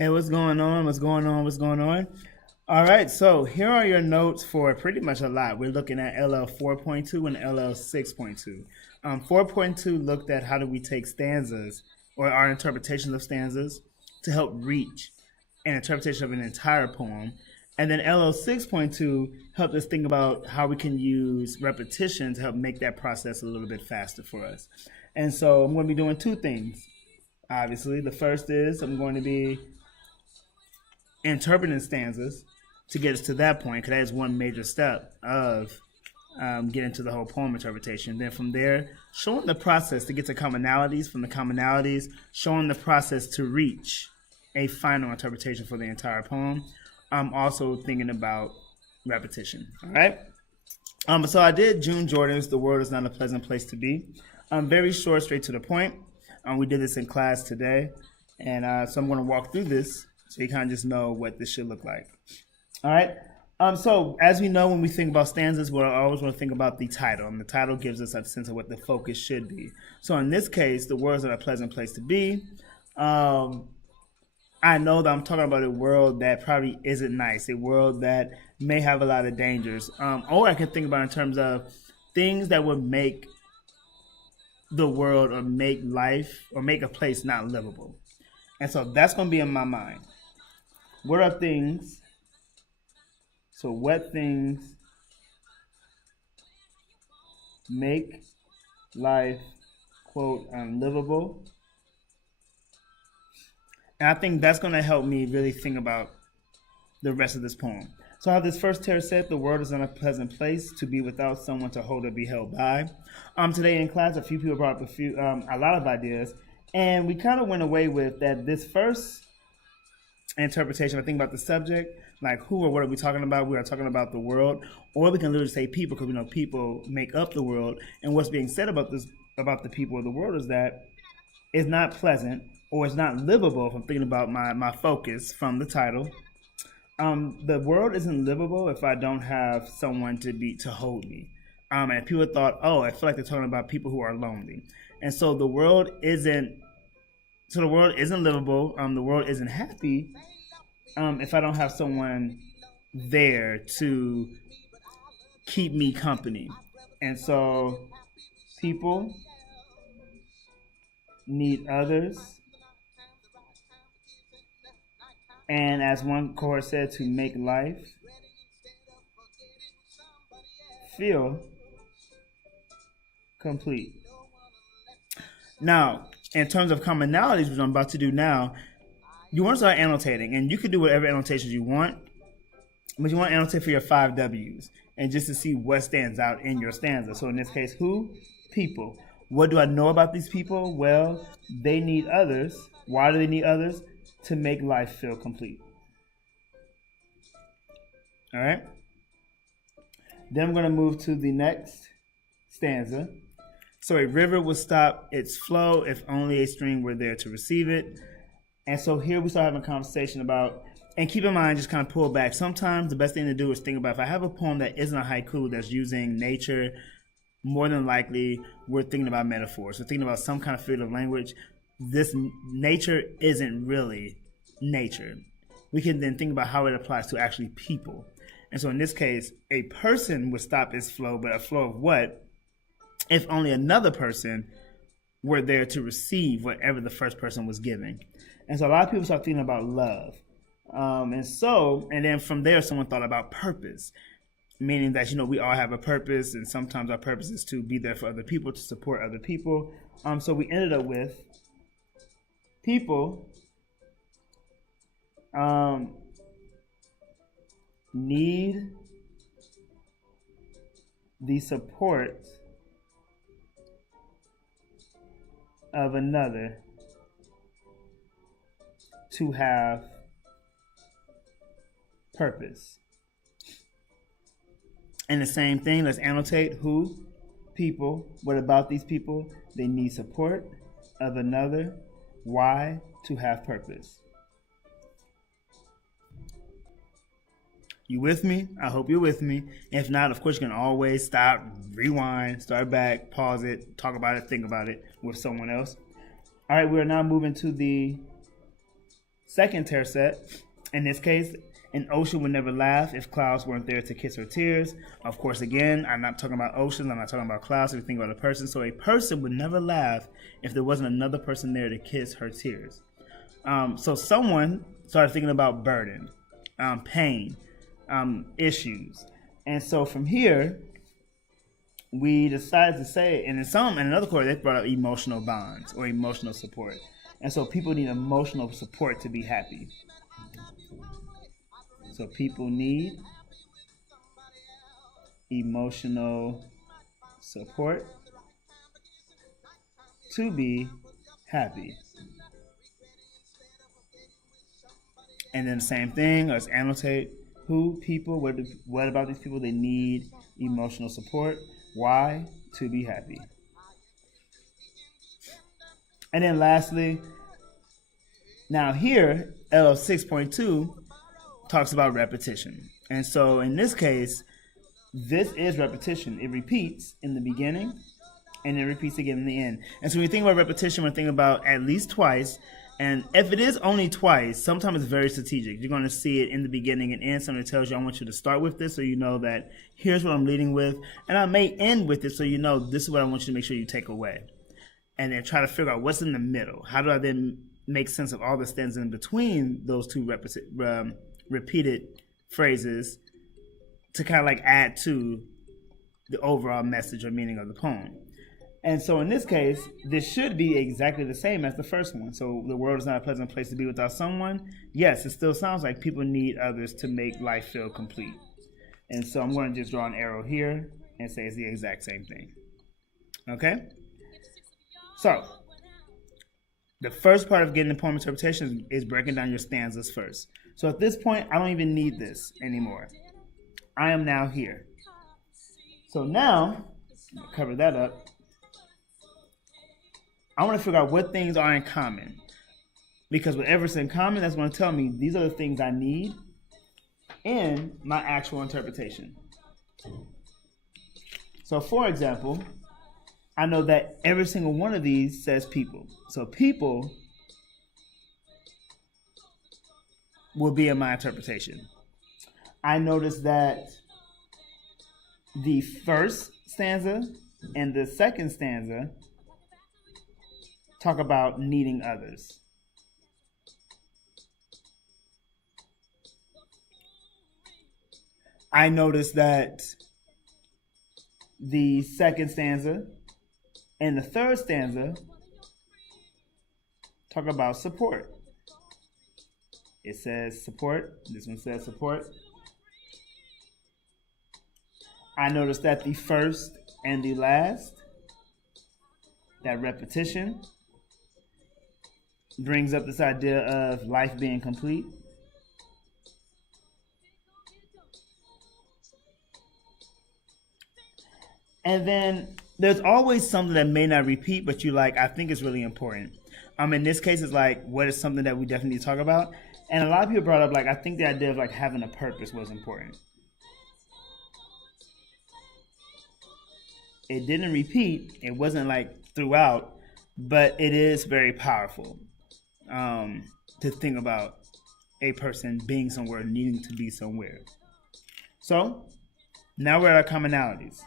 Hey, what's going on? What's going on? What's going on? All right, so here are your notes for pretty much a lot. We're looking at LL 4.2 and LL 6.2. 4.2 looked at how do we take stanzas or our interpretations of stanzas to help reach an interpretation of an entire poem. And then LL 6.2 helped us think about how we can use repetition to help make that process a little bit faster for us. And so I'm going to be doing two things. Obviously, the first is I'm going to be interpreting stanzas to get us to that point, because that is one major step of getting to the whole poem interpretation. Then from there, showing the process to get to commonalities, from the commonalities, showing the process to reach a final interpretation for the entire poem. I'm also thinking about repetition. All right. So I did June Jordan's "The World Is Not a Pleasant Place to Be." Very short, straight to the point. We did this in class today, and so I'm going to walk through this so you kind of just know what this should look like. All right. So as we know, when we think about stanzas, we always want to think about the title, and the title gives us a sense of what the focus should be. So in this case, the world is not a pleasant place to be. I know that I'm talking about a world that probably isn't nice, a world that may have a lot of dangers. Or I can think about in terms of things that would make the world or make life or make a place not livable. And so that's going to be in my mind. What are things? So what things make life, quote, unlivable? And I think that's going to help me really think about the rest of this poem. So how this first terror said, the world is not a pleasant place to be without someone to hold or be held by. Today in class, a few people brought up a lot of ideas, and we kind of went away with that this first interpretation, I think about the subject, like who or what are we talking about? We are talking about the world, or we can literally say people, because we know people make up the world. And what's being said about the people of the world is that it's not pleasant or it's not livable. If I'm thinking about my focus from the title, the world isn't livable if I don't have someone to hold me. And people thought, oh, I feel like they're talking about people who are lonely, and so the world isn't. So the world isn't livable. The world isn't happy if I don't have someone there to keep me company. And so people need others. And as one chorus said, to make life feel complete. Now, in terms of commonalities, which I'm about to do now, you want to start annotating, and you can do whatever annotations you want, but you want to annotate for your 5 W's, and just to see what stands out in your stanza. So in this case, who? People. What do I know about these people? Well, they need others. Why do they need others? To make life feel complete. All right? Then I'm going to move to the next stanza. So a river would stop its flow if only a stream were there to receive it. And so here we start having a conversation about, and keep in mind, just kind of pull back. Sometimes the best thing to do is think about, if I have a poem that isn't a haiku that's using nature, more than likely we're thinking about metaphors. We're thinking about some kind of figurative language. This nature isn't really nature. We can then think about how it applies to actually people. And so in this case, a person would stop its flow, but a flow of what? If only another person were there to receive whatever the first person was giving. And so a lot of people start thinking about love. And then from there, someone thought about purpose, meaning that, we all have a purpose, and sometimes our purpose is to be there for other people, to support other people. So we ended up with people need the support of another to have purpose. And the same thing, let's annotate who, people. What about these people? They need support of another. Why? To have purpose. You with me? I hope you're with me. If not, of course, you can always stop, rewind, start back, pause it, talk about it, think about it with someone else. All right, we are now moving to the Second tercet, in this case, an ocean would never laugh if clouds weren't there to kiss her tears. Of course, again, I'm not talking about oceans, I'm not talking about clouds, if you think about a person. So a person would never laugh if there wasn't another person there to kiss her tears. So someone started thinking about burden, pain, issues. And so from here, we decided to say, and in another chord, they brought up emotional bonds or emotional support. And so people need emotional support to be happy. So people need emotional support to be happy. And then the same thing, let's annotate who, people, what about these people? They need emotional support. Why? To be happy. And then lastly, now here, LL4.2 talks about repetition. And so in this case, this is repetition. It repeats in the beginning and it repeats again in the end. And so when you think about repetition, we're thinking about at least twice. And if it is only twice, sometimes it's very strategic. You're going to see it in the beginning and end. Somebody tells you, I want you to start with this so you know that here's what I'm leading with. And I may end with it so you know this is what I want you to make sure you take away. And then try to figure out what's in the middle. How do I then make sense of all the stanzas in between those two repeated phrases to kind of like add to the overall message or meaning of the poem. And so in this case, this should be exactly the same as the first one. So the world is not a pleasant place to be without someone. Yes, it still sounds like people need others to make life feel complete. And so I'm going to just draw an arrow here and say it's the exact same thing. Okay? So the first part of getting the poem interpretation is breaking down your stanzas first. So at this point, I don't even need this anymore. I am now here. So now, cover that up. I want to figure out what things are in common. Because whatever's in common, that's going to tell me these are the things I need in my actual interpretation. So for example, I know that every single one of these says people. So people will be in my interpretation. I noticed that the first stanza and the second stanza talk about needing others. I noticed that the second stanza and the third stanza talk about support. It says support. This one says support. I noticed that the first and the last, that repetition, brings up this idea of life being complete. And then there's always something that may not repeat, but you like, I think it's really important. In this case, it's like, what is something that we definitely need to talk about? And a lot of people brought up, like, I think the idea of like having a purpose was important. It didn't repeat. It wasn't like throughout, but it is very powerful to think about a person being somewhere, needing to be somewhere. So now we're at our commonalities.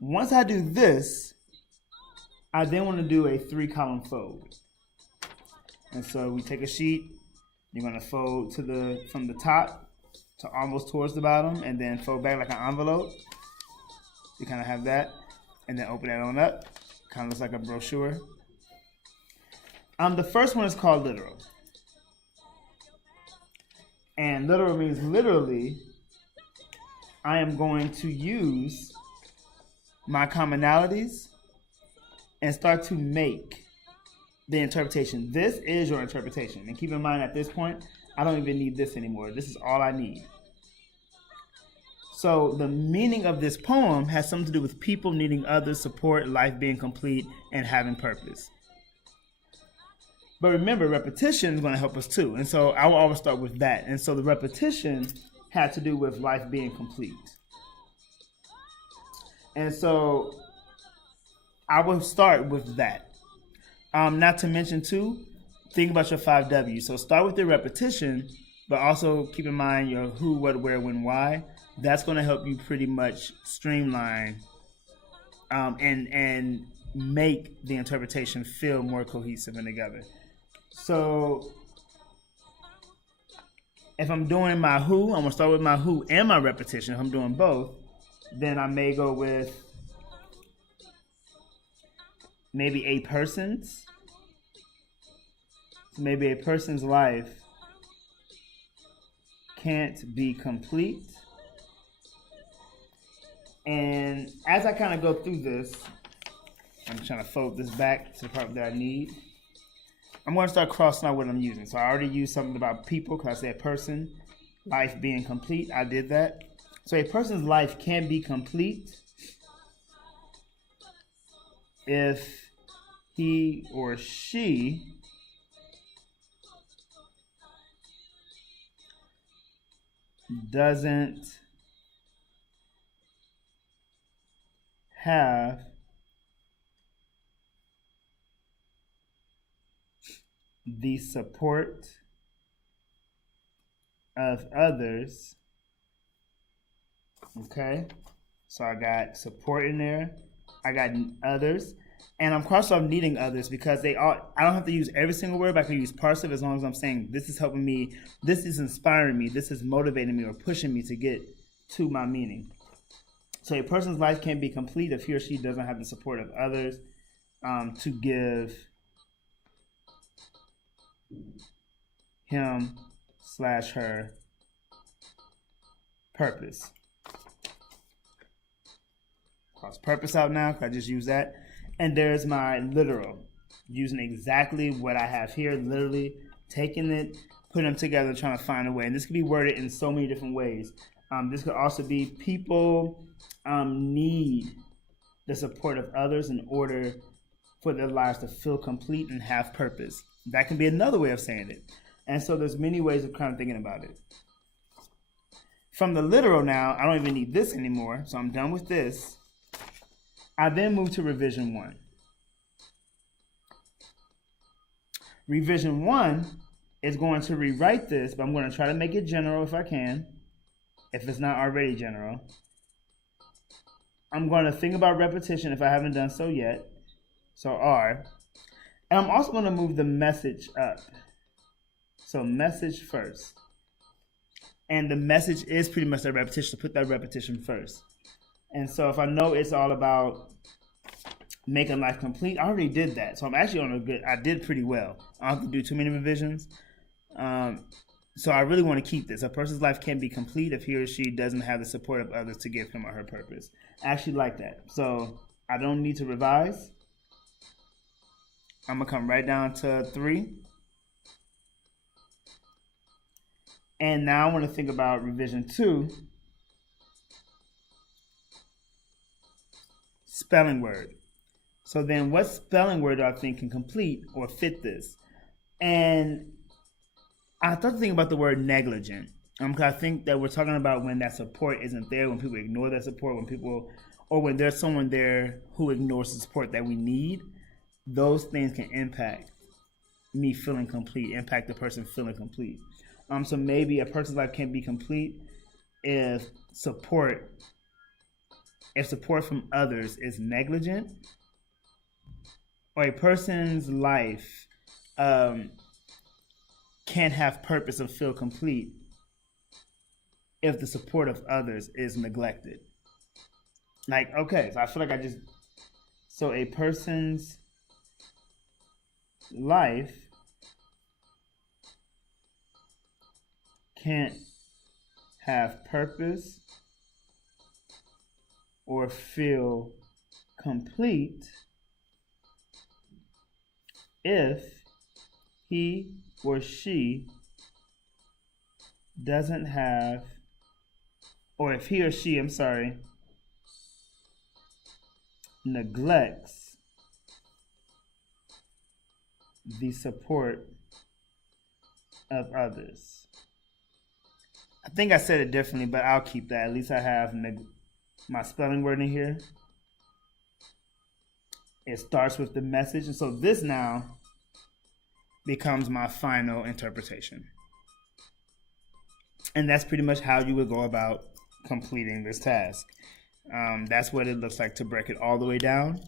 Once I do this, I then want to do a 3-column fold. And so we take a sheet, you're going to fold from the top to almost towards the bottom, and then fold back like an envelope. You kind of have that, and then open that on up. Kind of looks like a brochure. The first one is called literal. And literal means literally, I am going to use my commonalities and start to make the interpretation. This is your interpretation. And keep in mind at this point, I don't even need this anymore. This is all I need. So the meaning of this poem has something to do with people needing others, support, life being complete, and having purpose. But remember, repetition is going to help us too. And so I will always start with that. And so the repetition had to do with life being complete. And so I will start with that. Not to mention too, think about your 5 W's. So start with your repetition, but also keep in mind your who, what, where, when, why. That's going to help you pretty much streamline and make the interpretation feel more cohesive and together. So if I'm doing my who, I'm going to start with my who and my repetition. If I'm doing both, then I may go with maybe a person's. So maybe a person's life can't be complete. And as I kind of go through this, I'm trying to fold this back to the part that I need. I'm going to start crossing out what I'm using. So I already used something about people because I said person, life being complete. I did that. So a person's life can be complete if he or she doesn't have the support of others. Okay, so I got support in there. I got others. And I'm crossing off needing others because I don't have to use every single word, but I can use parts of it as long as I'm saying this is helping me, this is inspiring me, this is motivating me or pushing me to get to my meaning. So a person's life can't be complete if he or she doesn't have the support of others to give him/her purpose. Cross purpose out now because I just used that. And there's my literal, using exactly what I have here, literally taking it, putting them together, trying to find a way. And this could be worded in so many different ways. This could also be people need the support of others in order for their lives to feel complete and have purpose. That can be another way of saying it. And so there's many ways of kind of thinking about it. From the literal now, I don't even need this anymore, so I'm done with this. I then move to revision 1. Revision 1 is going to rewrite this, but I'm going to try to make it general if I can, if it's not already general. I'm going to think about repetition if I haven't done so yet, so R. And I'm also going to move the message up. So message first. And the message is pretty much that repetition, so put that repetition first. And so if I know it's all about making life complete, I already did that. So I'm actually I did pretty well. I don't have to do too many revisions. So I really want to keep this. A person's life can't be complete if he or she doesn't have the support of others to give him or her purpose. I actually like that. So I don't need to revise. I'm going to come right down to 3. And now I want to think about revision 2. Spelling word. So then what spelling word do I think can complete or fit this? And I thought to think about the word negligent. Because I think that we're talking about when that support isn't there, when people ignore that support, when there's someone there who ignores the support that we need. Those things can impact me feeling complete, impact the person feeling complete. So maybe a person's life can't be complete if support from others is negligent, or a person's life can't have purpose or feel complete if the support of others is neglected. Like, okay, so I feel like so a person's life can't have purpose or feel complete if he or she doesn't have, or if he or she, neglects the support of others. I think I said it differently, but I'll keep that. At least I have my spelling word in here. It starts with the message. And so this now becomes my final interpretation. And that's pretty much how you would go about completing this task. That's what it looks like to break it all the way down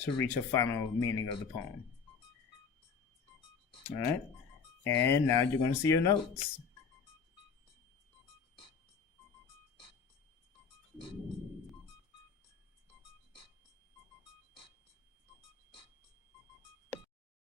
to reach a final meaning of the poem. All right, and now you're going to see your notes.